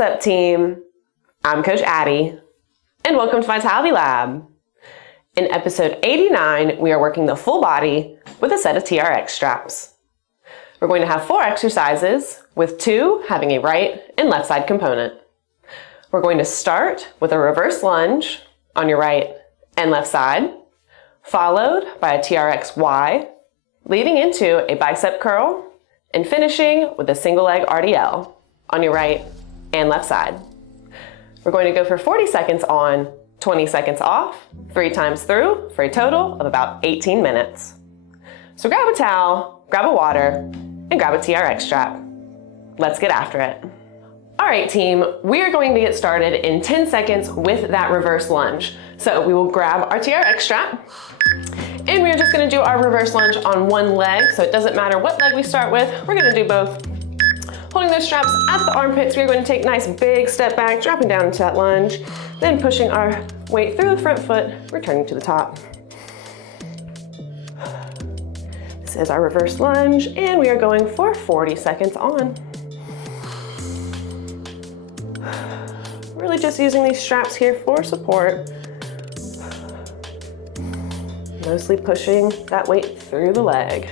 What's up, team? I'm Coach Addie, and welcome to Vitality Lab. In episode 89, we are working the full body with a set of TRX straps. We're going to have 4 exercises, with 2 having a right and left side component. We're going to start with a reverse lunge on your right and left side, followed by a TRX Y, leading into a bicep curl, and finishing with a single leg RDL on your right and left side. We're going to go for 40 seconds on, 20 seconds off, 3 times through for a total of about 18 minutes. So grab a towel, grab a water, and grab a TRX strap. Let's get after it. All right, team, we are going to get started in 10 seconds with that reverse lunge. So we will grab our TRX strap, and we're just gonna do our reverse lunge on one leg, so it doesn't matter what leg we start with, we're gonna do both. Holding those straps at the armpits, we're going to take a nice big step back, dropping down into that lunge, then pushing our weight through the front foot, returning to the top. This is our reverse lunge, and we are going for 40 seconds on. Really just using these straps here for support. Mostly pushing that weight through the leg.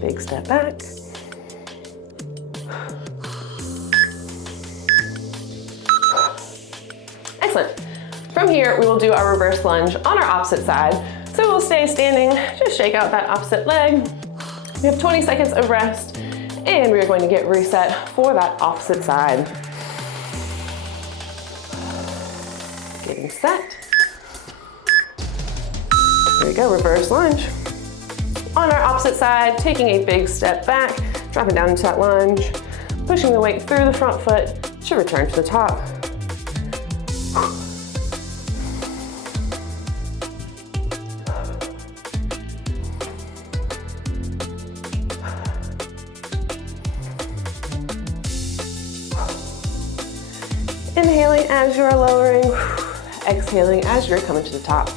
Big step back. Excellent. From here, we will do our reverse lunge on our opposite side. So we'll stay standing, just shake out that opposite leg. We have 20 seconds of rest, and we are going to get reset for that opposite side. Getting set. Here we go, reverse lunge. On our opposite side, taking a big step back, dropping down into that lunge, pushing the weight through the front foot to return to the top. Inhaling as you are lowering, exhaling as you're coming to the top.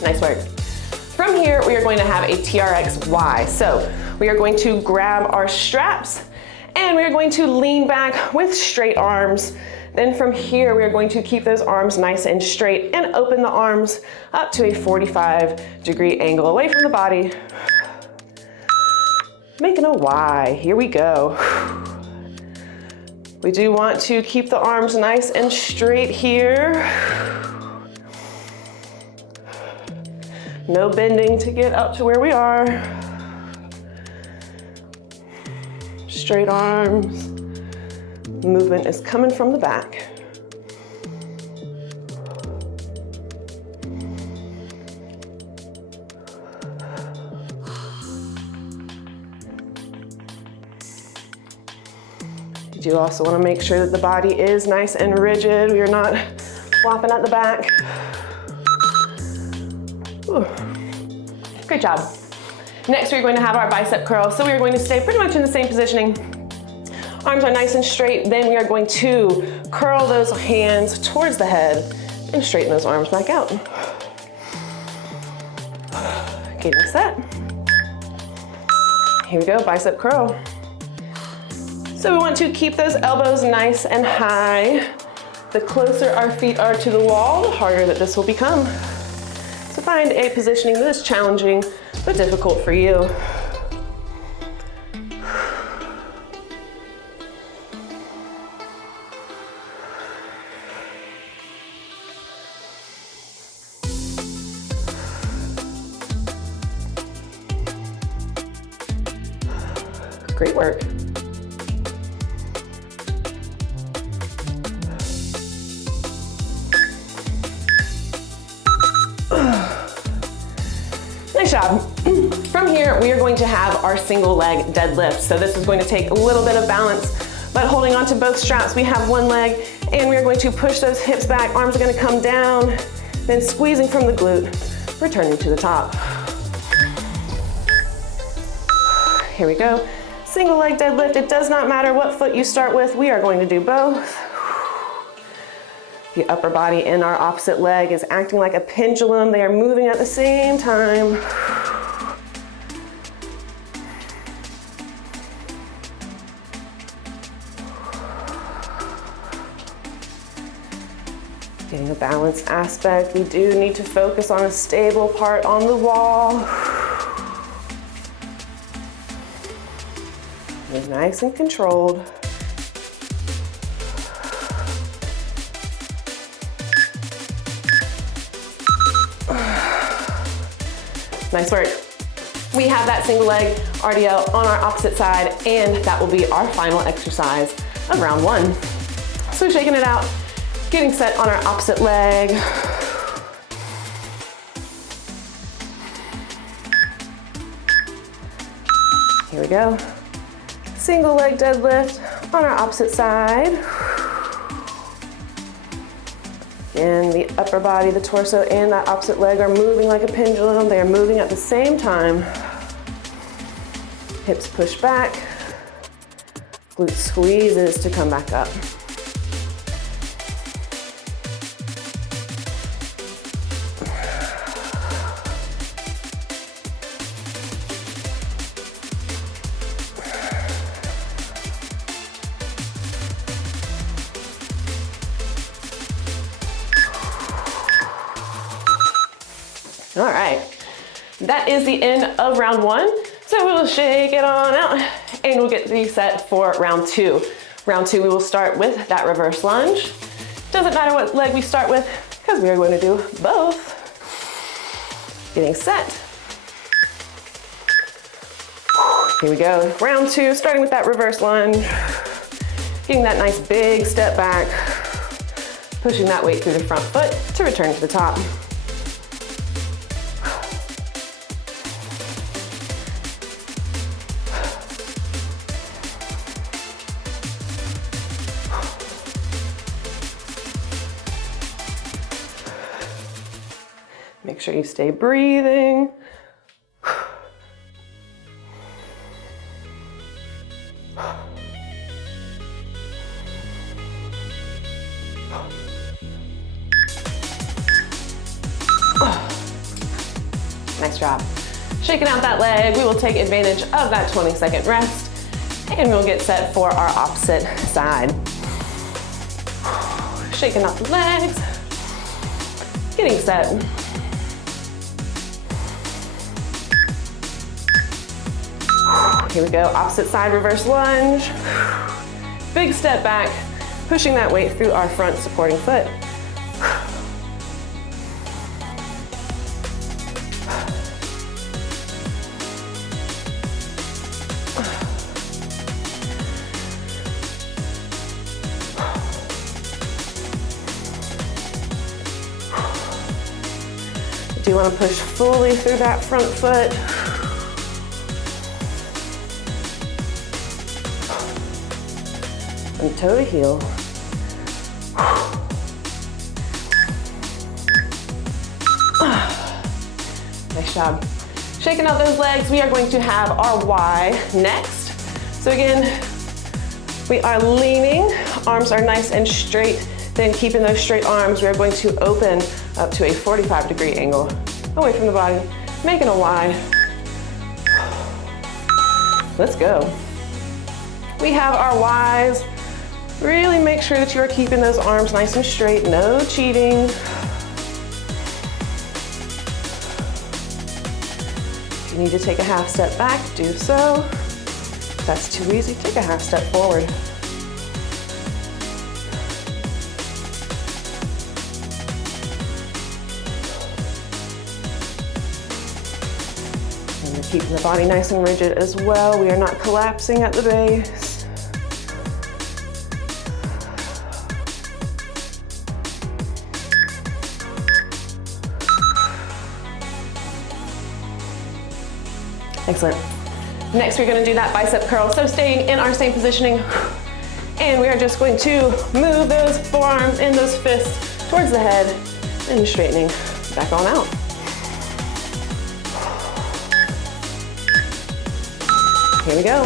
Nice work. From here, we are going to have a TRX Y. So we are going to grab our straps and we are going to lean back with straight arms. Then from here, we are going to keep those arms nice and straight and open the arms up to a 45-degree angle away from the body. Making a Y, here we go. We do want to keep the arms nice and straight here. No bending to get up to where we are. Straight arms. Movement is coming from the back. You do also want to make sure that the body is nice and rigid. We are not flopping at the back. Ooh. Great job. Next, we're going to have our bicep curl. So we are going to stay pretty much in the same positioning. Arms are nice and straight. Then we are going to curl those hands towards the head and straighten those arms back out. Getting set. Here we go, bicep curl. So we want to keep those elbows nice and high. The closer our feet are to the wall, the harder that this will become. So find a positioning that is challenging but difficult for you. Great work. Nice job. From here, we are going to have our single leg deadlift. So this is going to take a little bit of balance, but holding on to both straps, we have one leg, and we are going to push those hips back. Arms are going to come down, then squeezing from the glute, returning to the top. Here we go. Single leg deadlift. It does not matter what foot you start with. We are going to do both. The upper body in our opposite leg is acting like a pendulum. They are moving at the same time. Getting a balanced aspect. We do need to focus on a stable part on the wall. Be nice and controlled. Nice work. We have that single leg RDL on our opposite side, and that will be our final exercise of round 1. So shaking it out, getting set on our opposite leg. Here we go. Single leg deadlift on our opposite side. And the upper body, the torso, and that opposite leg are moving like a pendulum. They are moving at the same time. Hips push back. Glute squeezes to come back up. All right, that is the end of round 1. So we'll shake it on out and we'll get reset for round 2. Round 2, we will start with that reverse lunge. Doesn't matter what leg we start with because we are going to do both. Getting set. Here we go, round 2, starting with that reverse lunge. Getting that nice big step back. Pushing that weight through the front foot to return to the top. Make sure you stay breathing. Nice job. Shaking out that leg, we will take advantage of that 20-second rest, and we'll get set for our opposite side. Shaking out the legs, getting set. Here we go, opposite side reverse lunge. Big step back, pushing that weight through our front supporting foot. You want to push fully through that front foot. From toe to heel. Nice job. Shaking out those legs, we are going to have our Y next. So again, we are leaning, arms are nice and straight. Then keeping those straight arms, we are going to open up to a 45-degree angle away from the body, making a Y. Let's go. We have our Ys. Really make sure that you are keeping those arms nice and straight, no cheating. If you need to take a half step back, do so. If that's too easy, take a half step forward. Keeping the body nice and rigid as well. We are not collapsing at the base. Excellent. Next, we're going to do that bicep curl. So staying in our same positioning, and we are just going to move those forearms and those fists towards the head and straightening back on out. Here we go.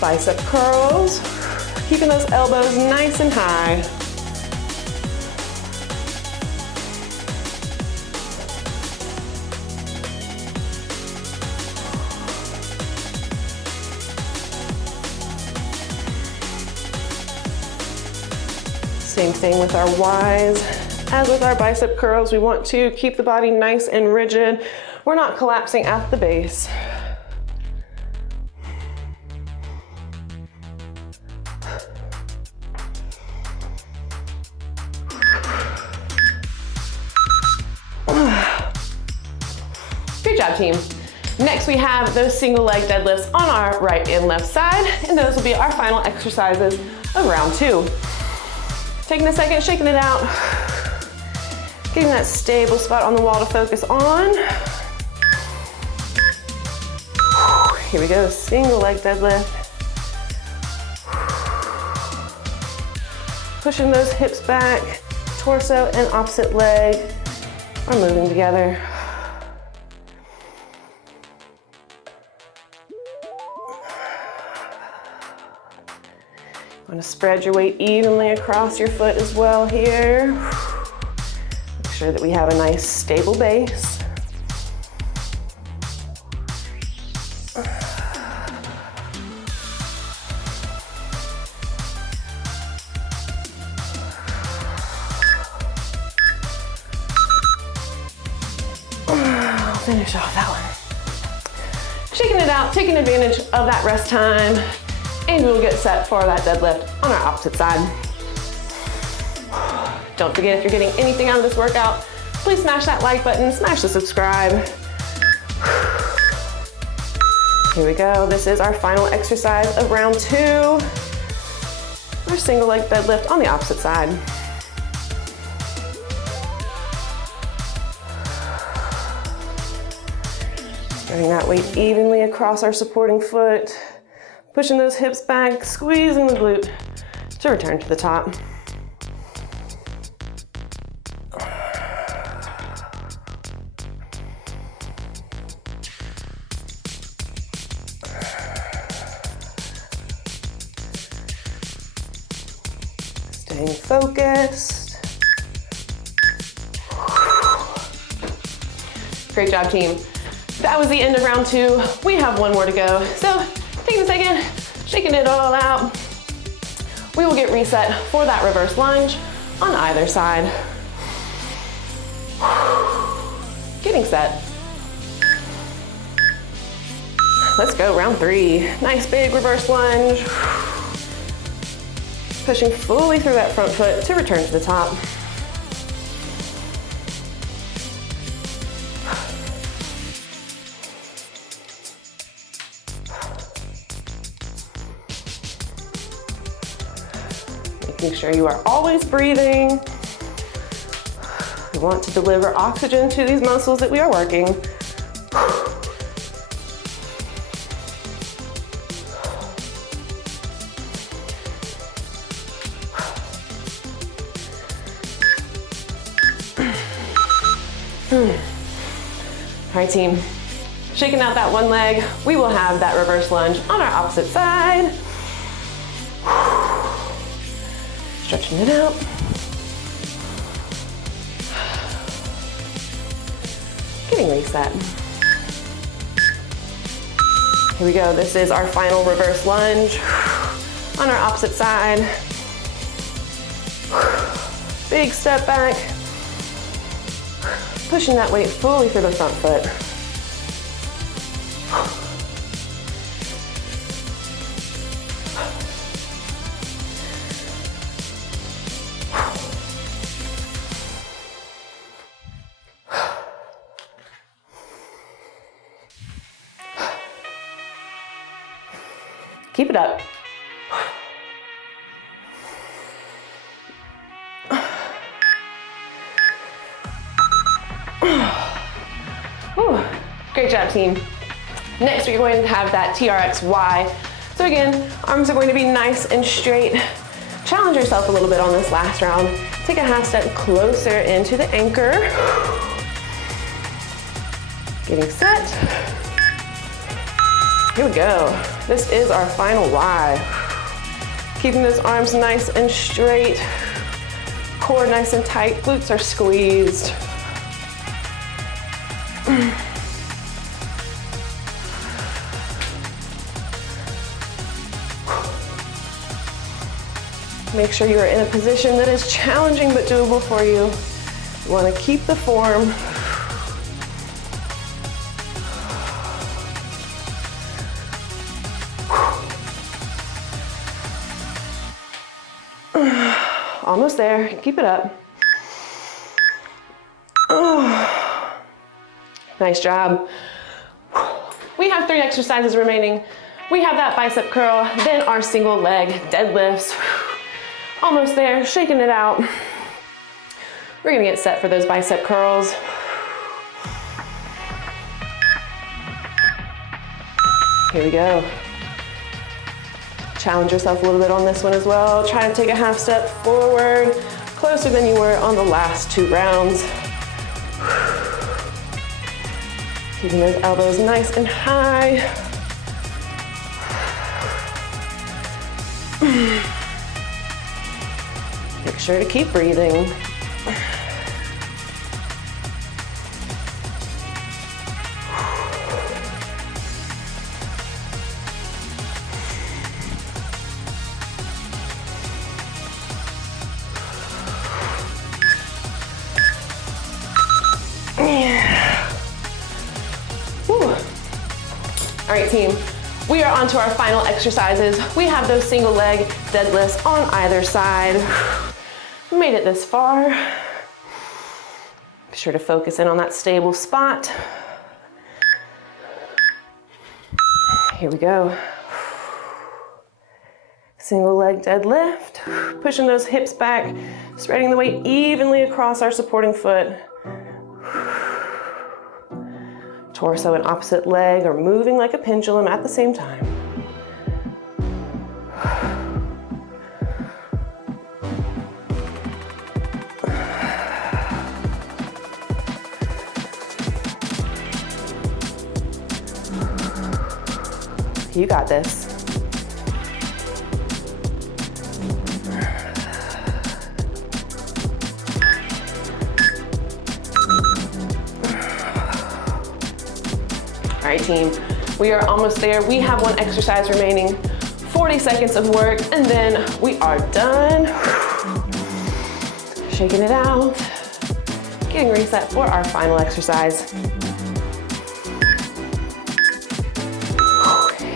Bicep curls, keeping those elbows nice and high. Same thing with our Ys. As with our bicep curls, we want to keep the body nice and rigid. We're not collapsing at the base. Great job, team. Next, we have those single leg deadlifts on our right and left side, and those will be our final exercises of round 2. Taking a second, shaking it out, getting that stable spot on the wall to focus on. Here we go, single leg deadlift. Pushing those hips back, torso and opposite leg are moving together. Want to spread your weight evenly across your foot as well here. Make sure that we have a nice stable base. I'll finish off that one. Shaking it out, taking advantage of that rest time. And we'll get set for that deadlift on our opposite side. Don't forget, if you're getting anything out of this workout, please smash that like button, smash the subscribe. Here we go. This is our final exercise of round 2. Our single leg deadlift on the opposite side. Spreading that weight evenly across our supporting foot. Pushing those hips back, squeezing the glute to return to the top. Staying focused. Great job, team. That was the end of round 2. We have one more to go. So taking a second, shaking it all out. We will get reset for that reverse lunge on either side. Getting set. Let's go, round 3. Nice big reverse lunge. Pushing fully through that front foot to return to the top. Making sure you are always breathing. We want to deliver oxygen to these muscles that we are working. All right, team. Shaking out that one leg, we will have that reverse lunge on our opposite side. Stretching it out. Getting reset. Here we go. This is our final reverse lunge on our opposite side. Big step back. Pushing that weight fully through the front foot. Keep it up. Whew. Great job, team. Next, we're going to have that TRX Y. So again, arms are going to be nice and straight. Challenge yourself a little bit on this last round. Take a half step closer into the anchor. Getting set. Here we go. This is our final Y. Keeping those arms nice and straight. Core nice and tight, glutes are squeezed. Make sure you are in a position that is challenging but doable for you. You want to keep the form. Almost there, keep it up. Nice job. We have 3 exercises remaining. We have that bicep curl, then our single leg deadlifts. Almost there, shaking it out. We're gonna get set for those bicep curls. Here we go. Challenge yourself a little bit on this one as well. Try to take a half step forward, closer than you were on the last 2 rounds. Keeping those elbows nice and high. Make sure to keep breathing. All right, team, we are on to our final exercises. We have those single leg deadlifts on either side. We made it this far. Be sure to focus in on that stable spot. Here we go. Single leg deadlift, pushing those hips back, spreading the weight evenly across our supporting foot. Torso and opposite leg are moving like a pendulum at the same time. You got this. All right, team, we are almost there. We have 1 exercise remaining, 40 seconds of work, and then we are done. Shaking it out, getting reset for our final exercise.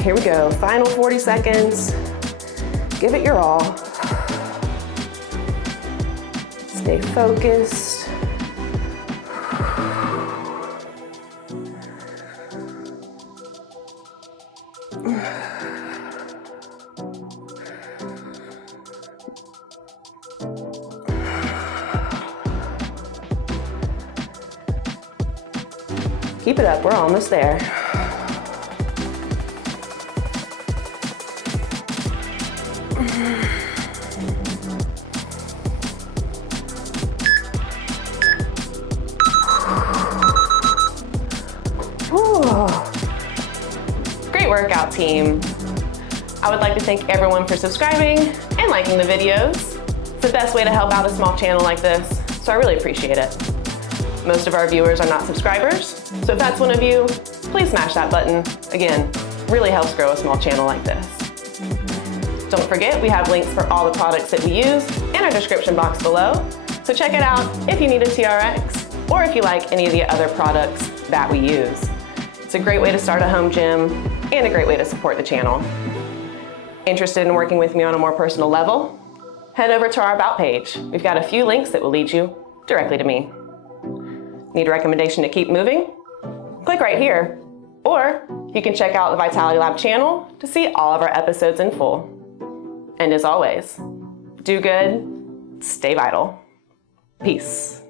Here we go, final 40 seconds. Give it your all. Stay focused. Keep it up, we're almost there. Great workout, team. I would like to thank everyone for subscribing and liking the videos. It's the best way to help out a small channel like this, so I really appreciate it. Most of our viewers are not subscribers, so if that's one of you, please smash that button. Again, really helps grow a small channel like this. Don't forget, we have links for all the products that we use in our description box below, so check it out if you need a TRX or if you like any of the other products that we use. It's a great way to start a home gym and a great way to support the channel. Interested in working with me on a more personal level? Head over to our About page. We've got a few links that will lead you directly to me. Need a recommendation to keep moving? Click right here. Or you can check out the Vitality Lab channel to see all of our episodes in full. And as always, do good, stay vital. Peace.